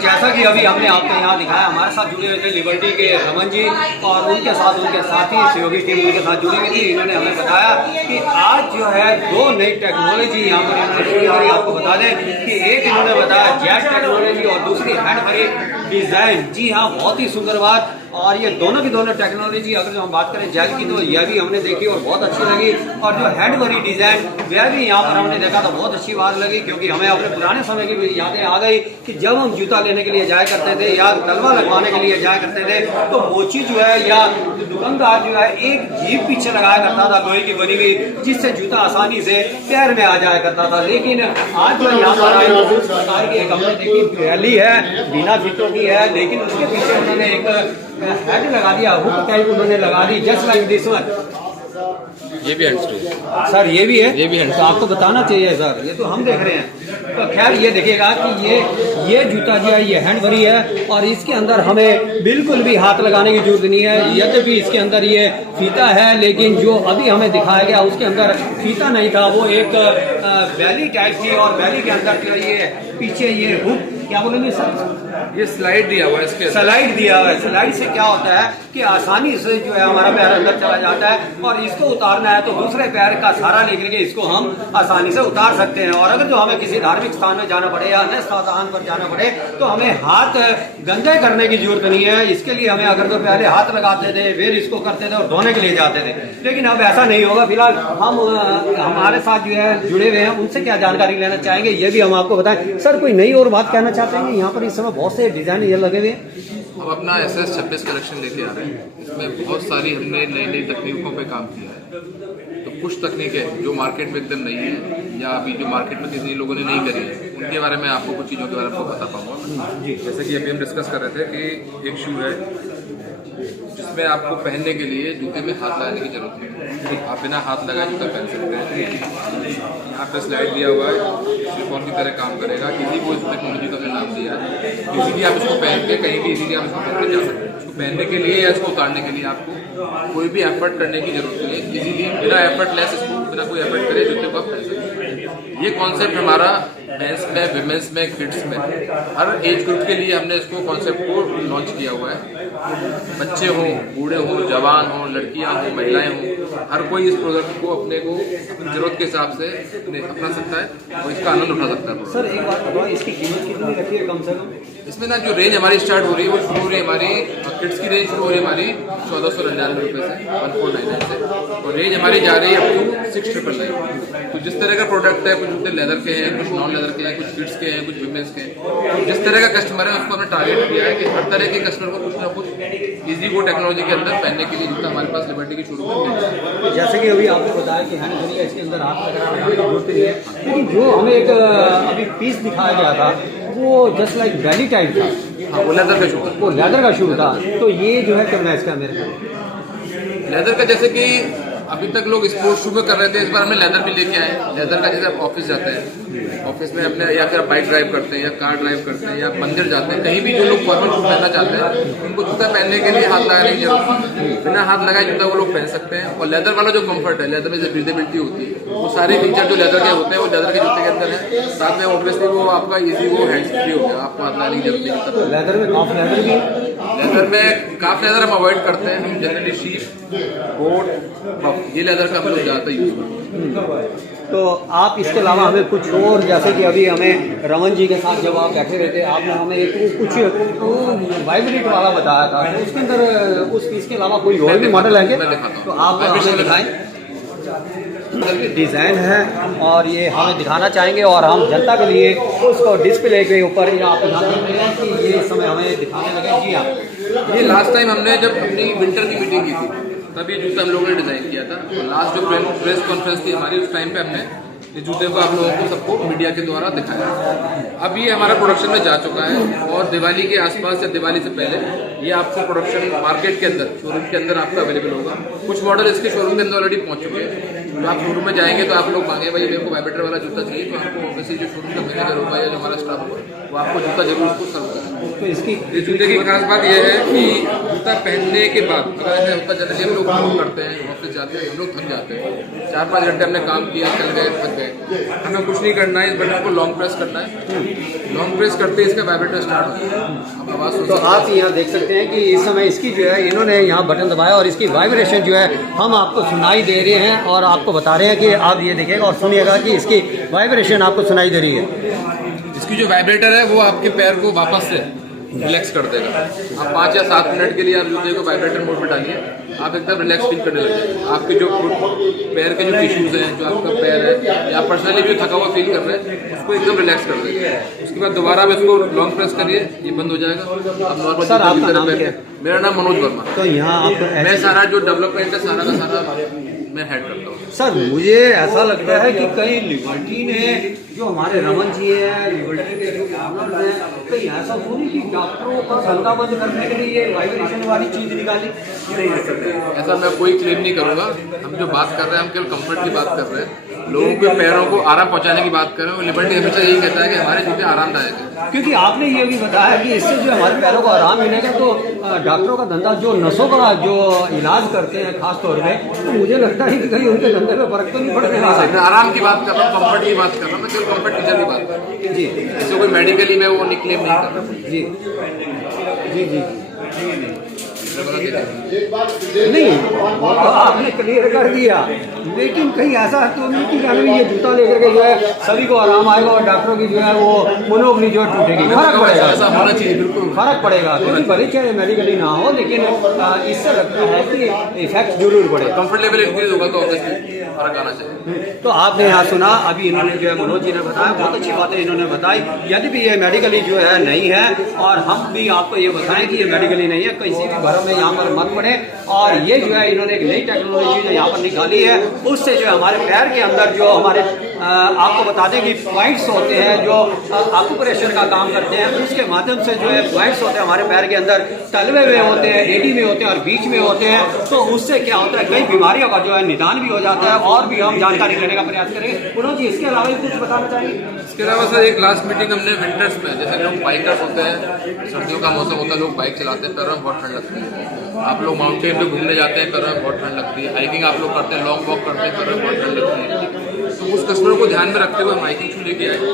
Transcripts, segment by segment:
जैसा कि अभी हमने आपको यहाँ दिखाया, हमारे साथ जुड़े हुए थे लिबर्टी के रमन जी और उनके साथी सहयोगी टीम उनके साथ जुड़ी हुई थी। इन्होंने हमें बताया कि आज जो है 2 नई टेक्नोलॉजी यहाँ पर इन्होंने शुरू करी। आपको बता दें कि एक इन्होंने बताया जेट टेक्नोलॉजी और दूसरी हैंड भरी डिजाइन। जी हाँ, बहुत ही सुंदर बात। और ये दोनों की दोनों टेक्नोलॉजी अगर जो हम बात करें जेल की, तो यह भी हमने देखी और बहुत अच्छी लगी। और जो हैंड भरी डिजाइन वह भी यहाँ पर हमने देखा तो बहुत अच्छी बात लगी, क्योंकि हमें अपने पुराने समय की भी यादें आ गई कि जब हम जूता लेने के लिए जाया करते थे या तलवा लगवाने के लिए जाया करते थे, तो मोची जो है या दुकानदार जो है एक जीप पीछे लगाया करता था लोहे की बनी हुई, जिससे जूता आसानी से पैर में आ जाया करता था। लेकिन आज जो यहाँ पर आए उस प्रकार की एक हमने देखी रैली है, बिना फीतों की है, लेकिन उसके पीछे उन्होंने एक हेड लगा दिया, हुक टाइप उन्होंने लगा दी, जस्ट लाइक दिस वन। ये भी हैंड्स सर, ये भी है, ये भी हैंड्स। तो आपको बताना चाहिए सर, ये तो हम देख रहे हैं। तो खैर ये देखिएगा कि ये जूता जो है ये हैंड भरी है और इसके अंदर हमें बिल्कुल भी हाथ लगाने की जरूरत नहीं है। यद्यपि इसके अंदर ये फीता है, लेकिन जो अभी हमें दिखाया गया उसके अंदर फीता नहीं था, वो एक बैली टाइप थी। और बैली के अंदर जो ये पीछे ये हुक, क्या बोलेंगे सर, ये स्लाइड दिया हुआ है, इसके स्लाइड दिया हुआ है। स्लाइड से क्या होता है कि आसानी से जो है हमारा पैर अंदर चला जाता है और इसको उतारना है तो दूसरे पैर का सहारा लेकर के इसको हम आसानी से उतार सकते हैं। और अगर जो हमें किसी धार्मिक स्थान में जाना पड़े या अन्य स्थान पर जाना पड़े तो हमें हाथ गंदे करने की जरूरत नहीं है। इसके लिए हमें अगर तो पहले हाथ लगाते थे, फिर इसको करते थे और धोने के लिए जाते थे, लेकिन अब ऐसा नहीं होगा। फिलहाल हम हमारे साथ जो है जुड़े हुए हैं, उनसे क्या जानकारी लेना चाहेंगे ये भी हम आपको बताएं। सर, कोई नई और बात कहना चाहते हैं? यहाँ पर इस समय बहुत से डिजाइन ये लगे हुए हैं। हम अपना SS 26 कलेक्शन लेके आ रहे हैं। इसमें बहुत सारी हमने नई नई तकनीकों पे काम किया है। तो कुछ तकनीकें जो मार्केट में एकदम नई है या अभी जो मार्केट में किसी लोगों ने नहीं करी है, उनके बारे में आपको कुछ चीज़ों के बारे में आपको बता पाऊंगा। जैसे कि अभी हम डिस्कस कर रहे थे कि एक शू है जिसमें आपको पहनने के लिए जूते में हाथ लगाने की जरूरत नहीं है, आप बिना हाथ लगाए जूता पहन सकते हैं। यहाँ पे स्लाइड दिया हुआ है, सिलिकॉन की तरह काम करेगा। किसी को इस टेक्नोलॉजी का नाम दिया है, इजीली आप इसको पहन के कहीं भी इजीली आप इसको पहन के जा सकते हैं। इसको पहनने के लिए या इसको उतारने के लिए आपको कोई भी एफर्ट करने की जरूरत नहीं है। इजीली बिना एफर्ट लेस इसको बिना कोई एफर्ट करे जूते को आप पहन सकते हैं। ये कॉन्सेप्ट हमारा मेंस में, विमेंस में, किड्स में, हर एज ग्रुप के लिए हमने इसको कॉन्सेप्ट को लॉन्च किया हुआ है। बच्चे हों, बूढ़े हों, जवान हों, लड़कियां हों, महिलाएं हों, हर कोई इस प्रोडक्ट को अपने को अपनी जरूरत के हिसाब से अपना सकता है और इसका आनंद उठा सकता है। सर, एक बात बताओ, इसकी कीमत कितनी रखी है कम से कम? इसमें ना जो रेंज हमारी स्टार्ट हो रही है वो शुरू हो रही है हमारी किड्स की रेंज शुरू हो रही है हमारी 1499 रुपये से, 1499 से, और रेंज हमारी जा रही है अप टू 6999। तो जिस तरह का प्रोडक्ट है, कुछ जूते लेदर के हैं, कुछ नॉन लेदर के हैं, कुछ किड्स के हैं, कुछ विमेंस के हैं। तो जिस तरह का कस्टमर है उसको हमने टारगेट किया है कि हर तरह के कस्टमर को कुछ ना कुछ इजी वो टेक्नोलॉजी के अंदर पहनने के लिए जूता हमारे पास लिबर्टी की शोरूम में मिल जाए। जैसे कि अभी आपने बताया कि हैंड भरी है, इसके अंदर हाथ लगाने की जरूरत नहीं है, लेकिन जो हमें एक अभी पीस दिखाया गया था वो जस्ट लाइक बैली टाइप था। हाँ, वो लेदर का शू था। वो लेदर का शू था। तो ये जो है करना है इसका मेरे को लेदर का, जैसे कि अभी तक लोग स्पोर्ट्स शू में कर रहे थे, इस बार हमने लेदर भी लेके आए। लेदर का जैसे आप ऑफिस जाते हैं, ऑफिस में अपने या फिर बाइक ड्राइव करते हैं या कार ड्राइव करते हैं या मंदिर जाते हैं, कहीं भी जो लोग फॉर्मल शू पहनना चाहते हैं उनको जूता पहनने के लिए हाथ लगाने की जरूरत नहीं, बिना हाथ लगाए जूता वो लोग पहन सकते हैं। और लेदर वाला जो कंफर्ट है, लेदर में जो ब्रीदेबिलिटी होती है, वो सारे फीचर जो लेदर के होते हैं वो लेदर के जूते के अंदर है। साथ में ऑब्वियसली वो आपका इजी वो हैंड्स फ्री हो गया, आपको हाथ लगाने की जरूरत नहीं। लेदर में काफ लेदर भी है। लेदर में काफ लेदर हम अवॉइड करते हैं। हम जनरली शीप, कोट, बफ, ये लेदर का हम लोग ज़्यादा यूज करते हैं। तो आप इसके अलावा हमें कुछ और, जैसे कि अभी हमें रमन जी के साथ जब आप बैठे रहते आपने हमें एक कुछ वाइब्रेट वाला बताया था, तो उसके अंदर उस इसके अलावा कोई और भी मॉडल है तो आप हमें दिखाएं। डिज़ाइन है और ये हमें दिखाना चाहेंगे और हम जनता के लिए उसको डिस्प्ले के ऊपर आप दिखा सकते हैं कि ये इस समय हमें दिखाने लगे। जी हाँ, ये लास्ट टाइम हमने जब अपनी विंटर की मीटिंग की थी तब ये जूता हम लोगों ने डिज़ाइन किया था। और लास्ट जो प्रेस कॉन्फ्रेंस थी हमारी, उस टाइम पे हमने ये जूते को आप लोगों को सबको मीडिया के द्वारा दिखाया। अब ये हमारा प्रोडक्शन में जा चुका है और दिवाली के आसपास या दिवाली से पहले ये आपको प्रोडक्शन मार्केट के अंदर, शोरूम के अंदर आपका अवेलेबल होगा। कुछ मॉडल इसके शोरूम के अंदर ऑलरेडी पहुंच चुके हैं। तो आप शोरूम में जाएंगे तो आप लोग मांगे भाई मेरे को वाइब्रेटर वाला जूता चाहिए, तो आपको ऑब्वियसली जो शोरूम का मैनेजर होगा या जो हमारा स्टाफ होगा वो आपको जूता जरूर उसको सर्व करेगा। तो इसकी इस जूते की खास बात यह है कि जूता पहनने के बाद अगर ऐसे होता जनरली हम लोग काम करते हैं, ऑफिस जाते हैं, हम लोग थक जाते हैं, 4-5 घंटे हमने काम किया, चल गए, थक गए, हमें कुछ नहीं करना है, इस बटन को लॉन्ग प्रेस करना है, लॉन्ग प्रेस करते ही इसका वाइब्रेटर स्टार्ट होता है, अब आवाज़ सुन तो सकते हैं। आप यहाँ देख सकते हैं कि इस समय इसकी जो है इन्होंने यहाँ बटन दबाया और इसकी वाइब्रेशन जो है हम आपको सुनाई दे रहे हैं और आपको बता रहे हैं कि आप ये देखिएगा और सुनिएगा कि इसकी वाइब्रेशन आपको सुनाई दे रही है। इसकी जो वाइब्रेटर है वो आपके पैर को वापस से रिलैक्स कर देगा। आप 5 या 7 मिनट के लिए आप जूते को वाइब्रेटर मोड में डालिए, आप एकदम रिलैक्स फील करने लगेंगे। आपके जो पैर के जो टिश्यूज़ हैं, जो आपका पैर है या पर्सनली जो थका हुआ फील कर रहे हैं उसको एकदम रिलैक्स कर देगा। उसके बाद दोबारा आप इसको लॉन्ग प्रेस करिए, ये बंद हो जाएगा। आप नॉर्मल सर, आपका नाम क्या है? मेरा नाम मनोज वर्मा। तो यहाँ आप मैं सारा जो डेवलपमेंट है सारा का सारा मैं हेड करता हूँ। सर, मुझे ऐसा लगता है कि कहीं लिबर्टी ने जो हमारे रमन जी है, लिबर्टी के जो ओनर हैं, कहीं ऐसा हो नहीं कि डॉक्टरों का धंधा बंद करने के लिए ये वाइब्रेशन वाली चीज़ निकाली? ऐसा मैं कोई क्लेम नहीं करूंगा। हम जो बात कर रहे हैं हम केवल कंफर्ट की बात कर रहे हैं, लोगों के पैरों को आराम पहुंचाने की बात कर रहे हैं। लिबर्टी हमेशा यही कहता है कि हमारे जूते आरामदायक है, क्योंकि आपने ये भी बताया कि इससे जो हमारे पैरों को आराम मिलेगा, तो डॉक्टरों का धंधा जो नसों का जो इलाज करते हैं खास तौर पे, तो मुझे लगता है कि कहीं उनके धंधे में फर्क तो नहीं पड़ने वाला। मैं आराम की बात कर रहा हूँ, कंफर्ट की बात कर रहा हूँ, मैं केवल कंफर्ट टीचर की बात कर रहा हूँ जी इससे कोई मेडिकली मैं वो क्लेम नहीं कर रहा। जी जी जी देखिए नहीं, वो तो आपने क्लियर कर दिया, लेकिन कहीं ऐसा तो नहीं कि क्या ये जूता लेकर के जो है सभी को आराम आएगा और डॉक्टरों की जो है वो मनोबली जो टूटेगी। फर्क पड़ेगा, ऐसा होना चाहिए, बिल्कुल फर्क पड़ेगा, क्योंकि भले चाहे मेडिकली ना हो, लेकिन इससे लगता है कि इफेक्ट जरूर पड़ेगा। कंफर्ट लेवल इंक्रीज होगा तो ऑब्वियसली फर्क आना चाहिए। तो आपने यहाँ सुना, अभी इन्होंने जो है मनोज जी ने बताया, बहुत अच्छी बातें इन्होंने बताई। यदि भी ये मेडिकली जो है नहीं है, और हम भी आपको ये बताएं कि ये मेडिकली नहीं है, किसी भी भरम में यहाँ पर मत पड़े। और ये जो है इन्होंने एक नई टेक्नोलॉजी जो यहाँ पर निकाली है, उससे जो है हमारे पैर के अंदर जो हमारे आपको बता दें कि पॉइंट्स होते हैं जो आकुप्रेशर का काम करते हैं, उसके माध्यम से जो है पॉइंट्स होते हैं हमारे पैर के अंदर, तलवे में होते हैं, एडी में होते हैं और बीच में होते हैं। तो उससे क्या होता है, कई बीमारियों का जो है निदान भी हो जाता है। और भी हम जानकारी लेने का प्रयास करेंगे। मनोज जी, इसके अलावा कुछ बताना चाहेंगे? इसके अलावा सर एक लास्ट मीटिंग हमने विंटर्स में, जैसे लोग बाइकर्स होते हैं, सर्दियों का मौसम होता है, लोग बाइक चलाते हैं, पैरों में बहुत ठंड लगती है। आप लोग माउंटेन पे घूमने जाते हैं, पैरों में बहुत ठंड लगती है। हाइकिंग आप लोग करते हैं, लॉन्ग वॉक करते हैं, पैरों में बहुत ठंड लगती है। तो उस कस्टमर को ध्यान में रखते हुए हम हाइकिंग शू लेके आए। तो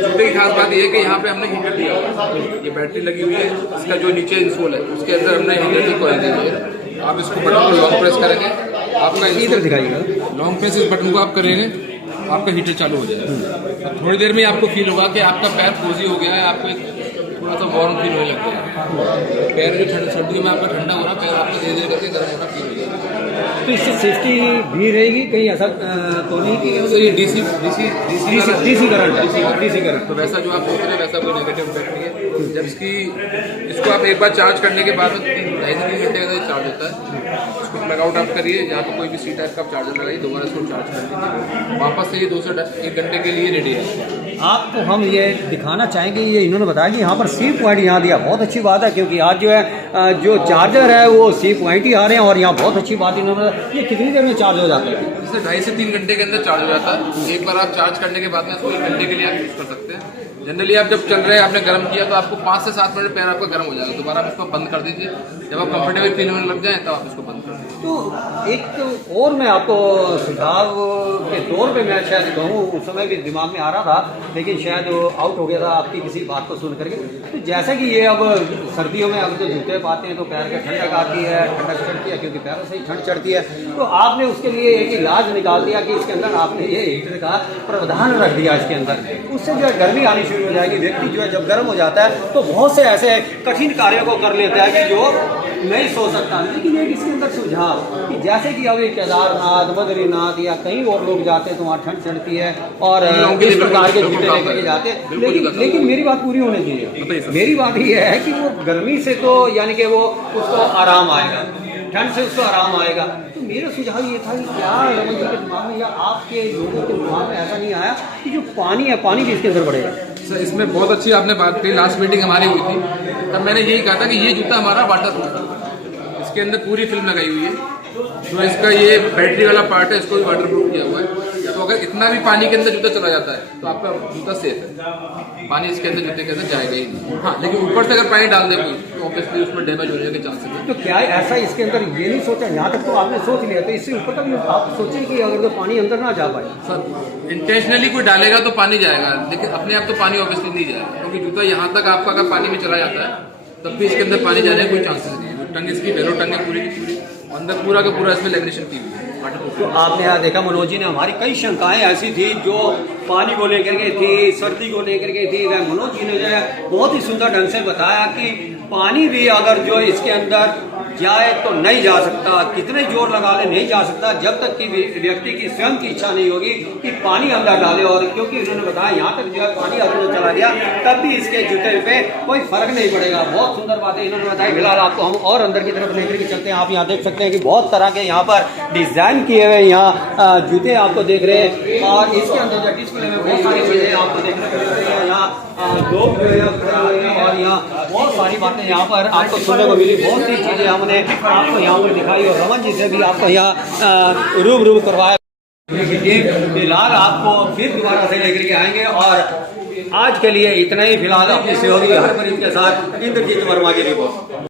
जूते की खास बात यह है कि यहाँ पे हमने हीटर दिया हुआ है, ये बैटरी लगी हुई है, इसका जो नीचे इंसोल है उसके अंदर हमने हीटर की कॉइल दी हुई है। आप इसको बटन को लॉन्ग प्रेस करेंगे, आपका इधर दिखाइएगा, लॉन्ग प्रेस इस बटन को आप करेंगे, आपका हीटर चालू हो जाएगा। थोड़ी देर में आपको फील होगा कि आपका पैर कोजी हो गया है, आपको थोड़ा सा वार्म फील होने लग गया है। पैर जो ठंड सर्दियों में आपका ठंडा हो रहा है, पैर आपका धीरे धीरे करके गर्म होना फील हो जाएगा। तो इससे सेफ्टी भी रहेगी, कहीं ऐसा तो नहीं कि तो ये डीसी करंट है, डीसी करंट। तो वैसा जो आप सोच रहे हैं वैसा कोई नेगेटिव इफेक्ट नहीं है। जब इसको आप एक बार चार्ज करने के बाद 2.5-3 घंटे का चार्ज होता है, उसको प्लग आउट आप करिए, यहाँ पे कोई भी सी टाइप का चार्जर लगाइए, दोबारा इसको चार्ज कर लीजिए, वापस से ये 2 से 1 घंटे के लिए रेडी है। आपको हम ये दिखाना चाहेंगे, ये इन्होंने बताया कि यहाँ पर सी पॉइंट यहाँ दिया, बहुत अच्छी बात है, क्योंकि आज जो है जो चार्जर है वो सी पॉइंट ही आ रहे हैं। और यहाँ बहुत अच्छी बात इन्होंने, ये कितनी देर में चार्ज हो जाता है? जैसे 2.5 से 3 घंटे के अंदर चार्ज हो जाता है। एक बार आप चार्ज करने के बाद में इसको 1 घंटे के लिए आप यूज़ कर सकते हैं। जनरली आप जब चल रहे हैं, आपने गर्म किया तो आपको 5 से 7 मिनट पैर आपका गर्म हो जाएगा, दोबारा आप इसको बंद कर दीजिए। जब आप कंफर्टेबल फील होने लग जाए तब आप इसको बंद कर दीजिए। तो एक तो और मैं आपको सुझाव के तौर पे मैं शायद कहूँ, उस समय भी दिमाग में आ रहा था, लेकिन शायद आउट हो गया था आपकी किसी बात को सुन करके। तो जैसा कि ये अब सर्दियों में अब जो जूते पाते हैं तो पैर के ठंडक आती है, ठंडक चढ़ती है, क्योंकि पैरों से ही ठंड चढ़ती है। तो आपने उसके लिए एक इलाज निकाल दिया कि इसके अंदर आपने ये हीटर का प्रावधान रख दिया इसके अंदर, उससे जो है गर्मी आनी शुरू हो जाएगी। व्यक्ति जो है जब गर्म हो जाता है तो बहुत से ऐसे कठिन कार्यों को कर लेता है कि जो नहीं सो सकता। लेकिन एक इसके अंदर सुझाव कि जैसे कि अभी केदारनाथ, बद्रीनाथ या कहीं और लोग जाते हैं तो वहाँ ठंड चढ़ती है और इस प्रकार के जूते लेकर के जाते हैं। लेकिन मेरी बात पूरी होनी चाहिए। मेरी बात ये है कि वो गर्मी से तो यानी कि वो उसको आराम आएगा, ठंड से उसको आराम आएगा। तो मेरा सुझाव ये था कि क्या रमन जी के दिमाग में या आपके लोगों के दिमाग में ऐसा नहीं आया कि जो पानी है, पानी भी इसके अंदर बढ़ेगा? सर, इसमें बहुत अच्छी आपने बात कही। लास्ट मीटिंग हमारी हुई थी, तब मैंने यही कहा था कि ये जूता हमारा वाटर प्रूफ है। इसके अंदर पूरी फिल्म लगाई हुई है, तो इसका ये बैटरी वाला पार्ट है, इसको भी वाटर प्रूफ किया हुआ है। तो अगर इतना भी पानी के अंदर जूता चला जाता है तो आपका जूता सेफ है, पानी इसके अंदर जूते के अंदर जाएगा ही नहीं। हाँ, लेकिन ऊपर से अगर पानी डाल दे कोई तो ऑब्वियसली उसमें डैमेज होने के चांसेस है। तो क्या ऐसा इसके अंदर ये नहीं सोचा, यहाँ तक तो आपने सोच लिया, तो इससे ऊपर तक आप सोचें कि अगर तो पानी अंदर ना जा पाए। सर इंटेंशनली कोई डालेगा तो पानी जाएगा, लेकिन अपने आप तो पानी ऑब्वियसली नहीं जाएगा, क्योंकि जूता यहाँ तक आपका अगर पानी में चला जाता है तब भी इसके अंदर पानी जाने का कोई चांसेस नहीं है। टंग इसकी वेलो टंग है पूरी की पूरी, अंदर पूरा का पूरा इसमें लेमिनेशन की हुई है। तो आपने यहाँ देखा मनोज जी ने, हमारी कई शंकाएं ऐसी थी जो पानी को लेकर के थी, सर्दी को लेकर के थी, वह मनोज जी ने जो है बहुत ही सुंदर ढंग से बताया कि पानी भी अगर जो इसके अंदर जाए तो नहीं जा सकता, कितने जोर लगा ले नहीं जा सकता, जब तक कि व्यक्ति की स्वयं की इच्छा नहीं होगी कि पानी अंदर डाले। और क्योंकि उन्होंने बताया यहाँ तक जो है पानी अगर जो चला गया तब भी इसके जूते पे कोई फर्क नहीं पड़ेगा। बहुत सुंदर बातें इन्होंने बताई। फिलहाल आपको हम और अंदर की तरफ लेकर के चलते हैं। आप यहाँ देख सकते हैं कि बहुत तरह के यहाँ पर डिजाइन किए हुए यहाँ जूते आपको देख रहे हैं, और इसके अंदर जो डिस्प्ले में बहुत सारी चीजें आपको देखने को मिल रही है। यहाँ लोग जो है खड़े हुए हैं और यहाँ बहुत सारी बातें यहाँ पर आपको सुनने को मिली। बहुत सी चीजें हमने आपको यहाँ पर दिखाई और रमन जी से भी आपको यहाँ रूबरू करवाया। फिलहाल आपको फिर दोबारा से लेकर के आएंगे, और आज के लिए इतना ही। फिलहाल अपने सहयोगी हरप्रीत के साथ इंद्रजीत वर्मा की रिपोर्ट।